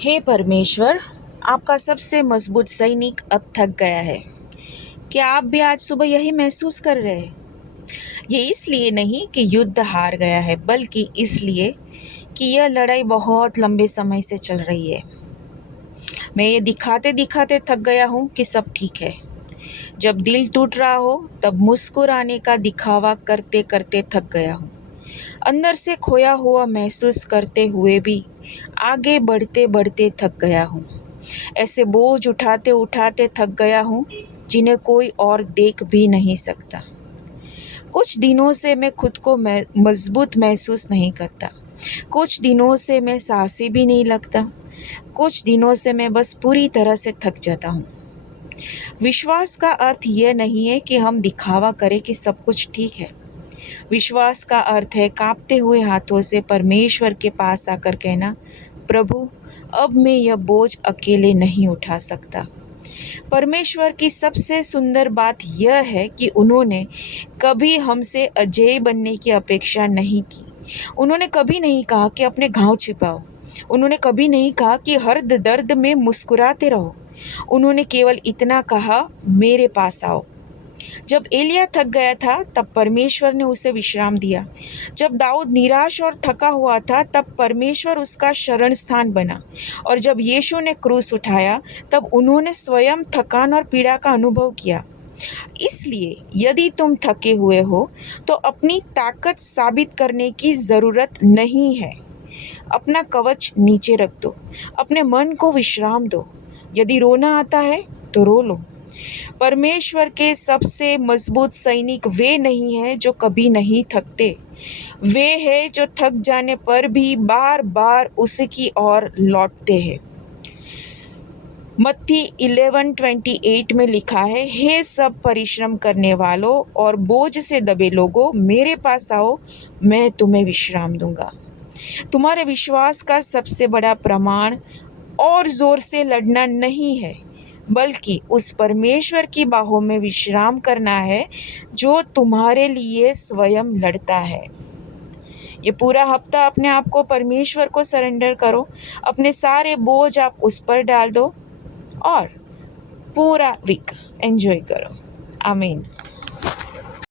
हे परमेश्वर, आपका सबसे मजबूत सैनिक अब थक गया है। क्या आप भी आज सुबह यही महसूस कर रहे हैं? ये इसलिए नहीं कि युद्ध हार गया है, बल्कि इसलिए कि यह लड़ाई बहुत लंबे समय से चल रही है। मैं ये दिखाते दिखाते थक गया हूँ कि सब ठीक है। जब दिल टूट रहा हो, तब मुस्कुराने का दिखावा करते करते थक गया हूँ। अंदर से खोया हुआ महसूस करते हुए भी आगे बढ़ते बढ़ते थक गया हूँ। ऐसे बोझ उठाते उठाते थक गया हूँ जिन्हें कोई और देख भी नहीं सकता। कुछ दिनों से मैं खुद को मजबूत महसूस नहीं करता। कुछ दिनों से मैं साहसी भी नहीं लगता। कुछ दिनों से मैं बस पूरी तरह से थक जाता हूँ। विश्वास का अर्थ यह नहीं है कि हम दिखावा करें कि सब कुछ ठीक है। विश्वास का अर्थ है कांपते हुए हाथों से परमेश्वर के पास आकर कहना, प्रभु, अब मैं यह बोझ अकेले नहीं उठा सकता। परमेश्वर की सबसे सुंदर बात यह है कि उन्होंने कभी हमसे अजेय बनने की अपेक्षा नहीं की। उन्होंने कभी नहीं कहा कि अपने घाव छिपाओ। उन्होंने कभी नहीं कहा कि हर दर्द में मुस्कुराते रहो। उन्होंने केवल इतना कहा, मेरे पास आओ। जब एलिया थक गया था, तब परमेश्वर ने उसे विश्राम दिया। जब दाऊद निराश और थका हुआ था, तब परमेश्वर उसका शरण स्थान बना। और जब यीशु ने क्रूस उठाया, तब उन्होंने स्वयं थकान और पीड़ा का अनुभव किया। इसलिए यदि तुम थके हुए हो, तो अपनी ताकत साबित करने की ज़रूरत नहीं है। अपना कवच नीचे रख दो। अपने मन को विश्राम दो। यदि रोना आता है, तो रो लो। परमेश्वर के सबसे मजबूत सैनिक वे नहीं हैं जो कभी नहीं थकते। वे हैं जो थक जाने पर भी बार बार उसकी ओर लौटते हैं। मत्ती 11:28 में लिखा है, हे सब परिश्रम करने वालों और बोझ से दबे लोगों, मेरे पास आओ, मैं तुम्हें विश्राम दूंगा। तुम्हारे विश्वास का सबसे बड़ा प्रमाण और जोर से लड़ना नहीं है, बल्कि उस परमेश्वर की बाहों में विश्राम करना है जो तुम्हारे लिए स्वयं लड़ता है। ये पूरा हफ्ता अपने आप को परमेश्वर को सरेंडर करो। अपने सारे बोझ आप उस पर डाल दो और पूरा वीक एंजॉय करो। आमीन।